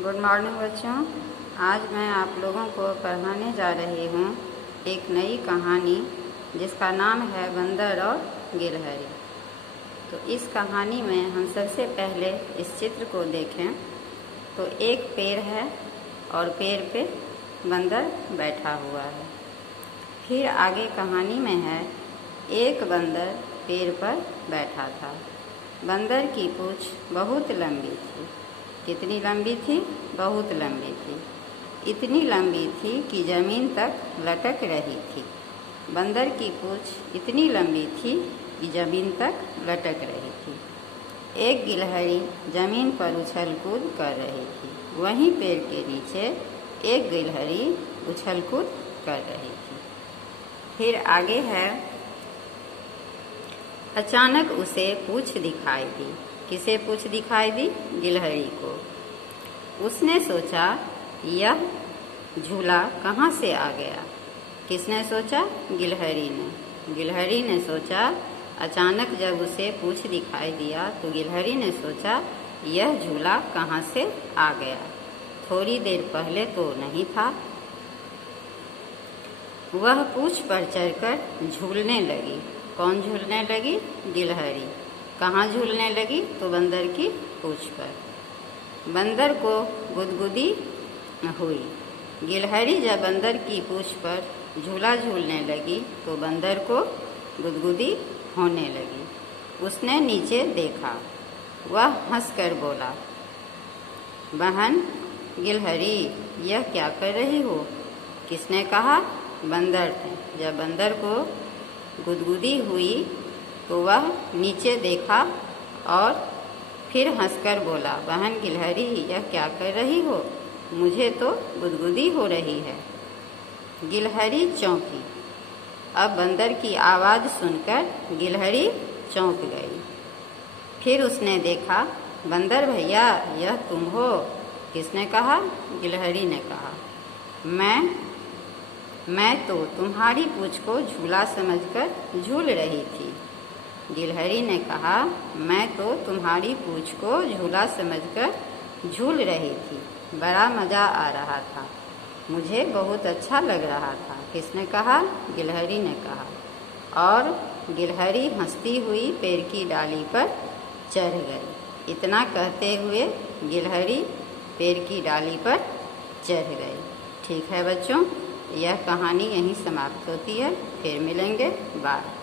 Good morning बच्चों। आज मैं आप लोगों को पढ़ाने जा रही हूँ एक नई कहानी जिसका नाम है बंदर और गिलहरी। तो इस कहानी में हम सबसे पहले इस चित्र को देखें तो एक पेड़ है और पेड़ पे बंदर बैठा हुआ है। फिर आगे कहानी में है एक बंदर पेड़ पर बैठा था। बंदर की पूँछ बहुत लंबी थी। कितनी लंबी थी? बहुत लंबी थी। इतनी लंबी थी कि ज़मीन तक लटक रही थी। बंदर की पूँछ इतनी लंबी थी कि ज़मीन तक लटक रही थी। एक गिलहरी ज़मीन पर उछल कूद कर रही थी। वहीं पेड़ के नीचे एक गिलहरी उछल कूद कर रही थी। फिर आगे है, अचानक उसे पूँछ दिखाई दी। किसे पूँछ दिखाई दी? गिलहरी को। उसने सोचा यह झूला कहाँ से आ गया? किसने सोचा? गिलहरी ने। गिलहरी ने सोचा, अचानक जब उसे पूँछ दिखाई दिया तो गिलहरी ने सोचा यह झूला कहाँ से आ गया? थोड़ी देर पहले तो नहीं था। वह पूँछ पर चढ़कर झूलने लगी। कौन झूलने लगी? गिलहरी। कहाँ झूलने लगी? तो बंदर की पूँछ पर। बंदर को गुदगुदी हुई। गिलहरी जब बंदर की पूँछ पर झूला झूलने लगी तो बंदर को गुदगुदी होने लगी। उसने नीचे देखा। वह हंसकर बोला, बहन गिलहरी, यह क्या कर रही हो? किसने कहा? बंदर ने। जब बंदर को गुदगुदी हुई तो वह नीचे देखा और फिर हंसकर बोला, बहन गिलहरी, यह क्या कर रही हो? मुझे तो गुदगुदी हो रही है। गिलहरी चौंकी। अब बंदर की आवाज़ सुनकर गिलहरी चौंक गई। फिर उसने देखा, बंदर भैया, यह तुम हो? किसने कहा? गिलहरी ने कहा, मैं तो तुम्हारी पूँछ को झूला समझकर झूल रही थी। गिलहरी ने कहा, मैं तो तुम्हारी पूँछ को झूला समझकर झूल रही थी। बड़ा मज़ा आ रहा था। मुझे बहुत अच्छा लग रहा था। किसने कहा? गिलहरी ने कहा। और गिलहरी हंसती हुई पेड़ की डाली पर चढ़ गई। इतना कहते हुए गिलहरी पेड़ की डाली पर चढ़ गई। ठीक है बच्चों, यह कहानी यहीं समाप्त होती है। फिर मिलेंगे। बाय।